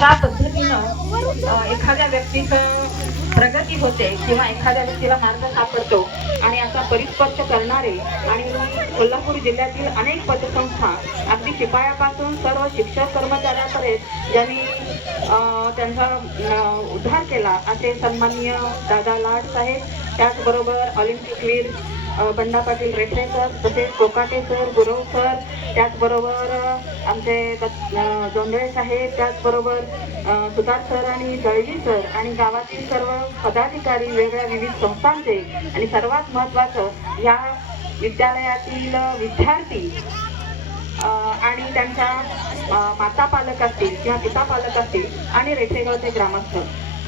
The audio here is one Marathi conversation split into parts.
ज्या पद्धतीनं एखाद्या व्यक्तीचं प्रगती होते किंवा एखाद्या व्यक्तीला मार्ग सापडतो आणि असा परिस्पर्श करणारे आणि कोल्हापूर जिल्ह्यातील अनेक पतसंस्था अगदी शिपायापासून सर्व शिक्षक कर्मचाऱ्यापर्यंत ज्यांनी त्यांचा उद्धार केला असे सन्माननीय दादा लाड साहेब त्याचबरोबर ऑलिम्पिकवीर वीर बंडा पाटील रेठे सर तसेच कोकाटे सर गुरव सर त्याचबरोबर आमचे जोंधळे साहेब त्याचबरोबर सुधार सर आणि दळवी सर आणि गावातील सर्व पदाधिकारी वेगळ्या विविध संस्थांचे आणि सर्वात महत्त्वाचं या विद्यालयातील विद्यार्थी आणि त्यांच्या माता पालक असतील किंवा पिता पालक असतील आणि रेठेगावचे ग्रामस्थ.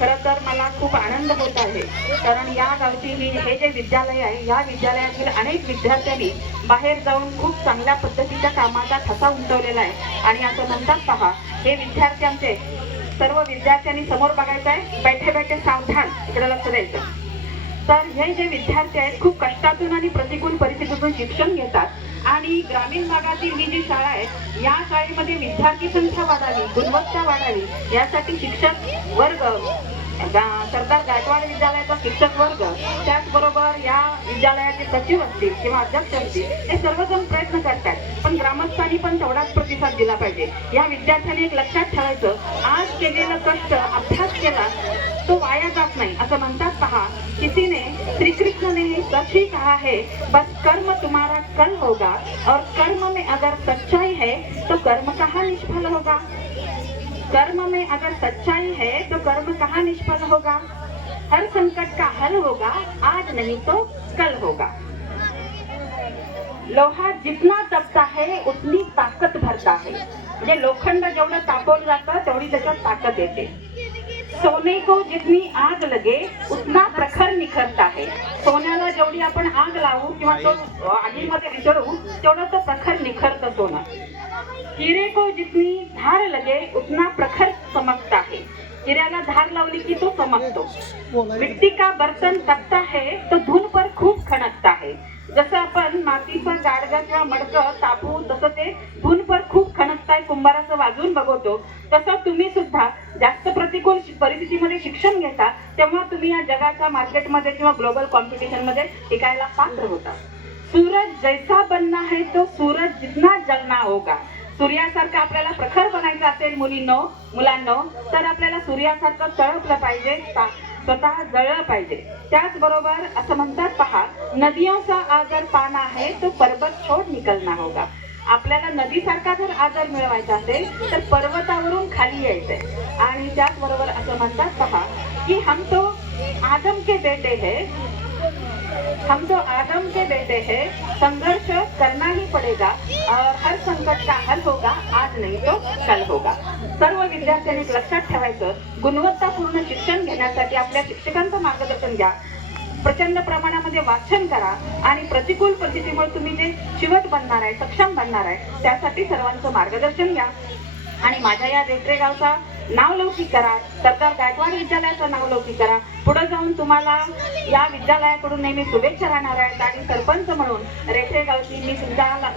खरं तर मला खूप आनंद होत आहे. कारण या गावची ही हे जे विद्यालय आहे या विद्यालयातील अनेक विद्यार्थ्यांनी बाहेर जाऊन खूप चांगल्या पद्धतीच्या कामाचा ठसा उमटवलेला आहे. आणि आता नंतर पहा हे विद्यार्थ्यांचे सर्व विद्यार्थ्यांनी समोर बघायचं आहे. बैठे बैठे सावधान. इकडे लक्ष द्यायचं. तर हे जे विद्यार्थी आहेत खूप कष्टातून आणि प्रतिकूल परिस्थितीतून शिक्षण घेतात. आणि ग्रामीण भागातील ही जी शाळा आहे या शाळेमध्ये विद्यार्थी संख्या वाढावी गुणवत्ता वाढावी यासाठी शिक्षक वर्ग सरदार गायकवाड विद्यालयाचा शिक्षक वर्ग त्याचबरोबर या विद्यालयाचे सचिव असतील किंवा अध्यक्ष असतील हे सर्वजण प्रयत्न करतात पण ग्रामस्थांनी पण तेवढाच प्रतिसाद दिला पाहिजे. या विद्यार्थ्यांनी एक लक्षात ठेवायचं आज केलेलं कष्ट अभ्यास केला तो वाया जात नाही. असं म्हणतात पहा किसीने ने श्री ने सच ही कहा है बस कर्म तुम्हारा कल होगा और कर्म में अगर सच्चाई है तो कर्म कहाँ निष्फल होगा? कर्म में अगर सच्चाई है तो कर्म कहाँ निष्फल होगा? हर संकट का हल होगा आज नहीं तो कल होगा। लोहा जितना तपता है उतनी ताकत भरता है। म्हणजे लोखंड जेवढं तापवलं जातं तेवढी त्याच्यात ताकद येते. सोने को जितनी आग लगे उतना प्रखर निखरता है। सोन्याला जेवढी आपण आग लावू किंवा तो आगीमध्ये विचारू तेवढं तो प्रखर निखरतं सोनं. हिरे को जितनी धार लगे उतना प्रखर चमकता है. हिऱ्याला धार लावली की तो चमकतो. मिट्टी का बर्तन तपता है तो धुन पर खूप खणकता है. जसं आपण मातीचा गाडगा किंवा मडकं तापू तसं ते धुन पर खूप खणकताय कुंभाराचं वाजून बघवतो. तसं तुम्ही सुद्धा जास्त प्रतिकूल परिस्थितीमध्ये शिक्षण घेता तेव्हा तुम्ही या जगाच्या मार्केटमध्ये किंवा ग्लोबल कॉम्पिटिशनमध्ये टिकायला पात्र होता. सूरज जैसा बनना है तो सूरज जितना जगना होगा. सूर्यासारखं आपल्याला प्रखर बनायचं असेल मुलींनो मुलांनो तर आपल्याला सूर्यासारखं तळपलं पाहिजे स्वतः जळलं पाहिजे. त्याचबरोबर असं म्हणतात पहा नदियों सा आगर पाना है तो पर्वत छोड निकलना होगा. आपल्याला नदीसारखा जर आदर मिळवायचा असेल तर पर्वतावरून खाली यायचंय. आणि त्याचबरोबर असं म्हणतात पहा की हम तो आदम के बेटे है हम तो आदम के बेटे हैं संघर्ष करना ही पड़ेगा और हर संकट का हल होगा आज नहीं तो कल होगा. सर्व विद्यार्थ्यांनी लक्षात ठेवायचं गुणवत्तापूर्ण शिक्षण घेण्यासाठी आपल्या शिक्षकांचं मार्गदर्शन घ्या. प्रचंड प्रमाणामध्ये वाचन करा आणि प्रतिकूल परिस्थितीमुळे तुम्ही जे शिवट बनणार आहे सक्षम बनणार आहे त्यासाठी सर्वांचं मार्गदर्शन घ्या. आणि माझ्या या रेत्रे गावचा नावलौकिक करा. सरदार गायकवाड विद्यालयाचं नावलौकिक करा. पुढे जाऊन तुम्हाला या विद्यालयाकडून नेहमी शुभेच्छा राहणार आहेत आणि सरपंच म्हणून रेठे गावची मी तुमच्या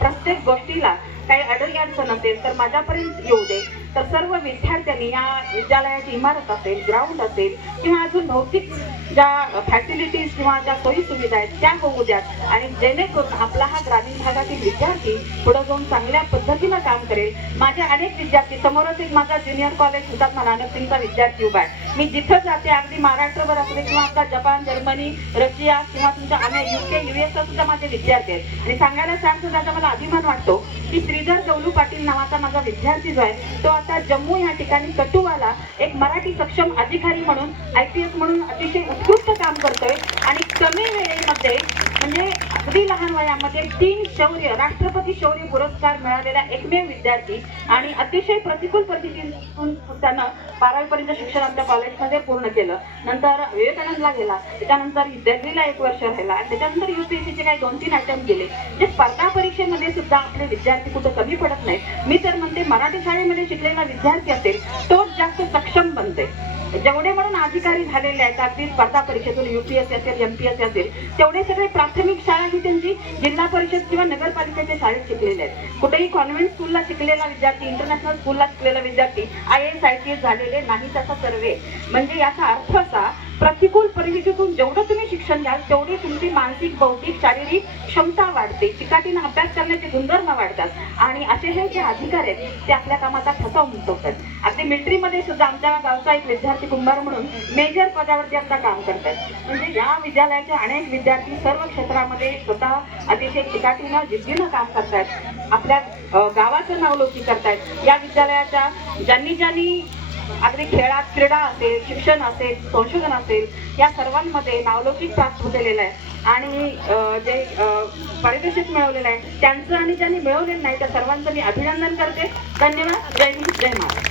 प्रत्येक गोष्टीला काही अडचण असेल तर माझ्यापर्यंत येऊ दे. तर सर्व विद्यार्थ्यांनी या विद्यालयाची इमारत असेल ग्राउंड असेल किंवा अजून भौतिक ज्या फॅसिलिटीज किंवा ज्या सोयी सुविधा आहेत त्या होऊ द्यात. आणि जेणेकरून आपला हा ग्रामीण भागातील विद्यार्थी पुढे जाऊन चांगल्या पद्धतीनं काम करेल. माझे अनेक विद्यार्थी समोरच एक माझा ज्युनियर कॉलेज हुतात्मा नानकसिंगचा विद्यार्थी उभा आहे. मी जिथं जाते अगदी महाराष्ट्रभर असले किंवा आता जपान जर्मनी रशिया किंवा तुमच्या अनेक युके युएस सुद्धा माझे विद्यार्थी आहेत. आणि सांगायला सांगतो त्याचा मला अभिमान वाटतो की श्रीधर गवलू पाटील नावाचा माझा विद्यार्थी जो आहे तो आता जम्मू या ठिकाणी कटुवाला एक मराठी सक्षम अधिकारी म्हणून आय पी एस म्हणून अतिशय उत्कृष्ट काम करतोय. आणि कमी वेळेमध्ये म्हणजे अगदी लहान वयामध्ये तीन शौर्य राष्ट्रपती शौर्य पुरस्कार मिळालेला एकमेव विद्यार्थी आणि अतिशय प्रतिकूल परिस्थितीतून त्यानं बारावीपर्यंत शिक्षण आमच्या कॉलेजमध्ये पूर्ण केलं. नंतर विवेकानंदला गेला. त्याच्यानंतर दिल्लीला एक वर्ष राहिला. आणि त्याच्यानंतर सीचे काही दोन तीन अटेम्प्ट गेले जे म्हणजे स्पर्धा परीक्षेमध्ये सुद्धा आपले विद्यार्थी कुठं कमी पडत नाही मी तर म्हणते मराठी शाळेमध्ये शिकलेला विद्यार्थी असेल तोच जास्त सक्षम बनते जेवढे म्हणून अधिकारी झालेले आहेत अगदी स्पर्धा परीक्षेतून युपीएससी असेल एमपीएससी असेल तेवढे सगळे प्राथमिक शाळा ही त्यांची जिल्हा परिषद किंवा नगरपालिकेच्या शाळेत शिकलेले आहेत. कुठेही कॉन्व्हेंट स्कूलला शिकलेला विद्यार्थी इंटरनॅशनल स्कूलला शिकलेला विद्यार्थी I S I P S झालेले नाही त्याचा सर्वे म्हणजे याचा अर्थ असा प्रतिकूल परिस्थितीतून जेवढं तुम्ही शिक्षण घ्याल तेवढी तुमची मानसिक बौद्धिक शारीरिक क्षमता वाढते. चिकाटीनं अभ्यास करण्याचे गुणधर्म वाढतात. आणि असे हे जे अधिकार आहेत ते आपल्या कामाचा ठसा उमटवतात. अगदी मिलिटरीमध्ये सुद्धा आमच्या गावचा एक विद्यार्थी कुंभार म्हणून मेजर पदावरती आता काम करतात. म्हणजे या विद्यालयाचे अनेक विद्यार्थी सर्व क्षेत्रामध्ये स्वतः अतिशय चिकाटीनं जिद्दीनं काम करतायत आपल्या गावाचं नावलौकिक करतायत या विद्यालयाच्या ज्यांनी ज्यांनी अगदी खेळात क्रीडा असेल शिक्षण असेल संशोधन असेल या सर्वांमध्ये नावलौकिक प्राप्त केलेलं आहे. आणि जे पारितोषिक मिळवलेलं आहे त्यांचं आणि ज्यांनी मिळवलेलं नाही त्या सर्वांचं मी अभिनंदन करते. धन्यवाद. जय हिंद जय महाराज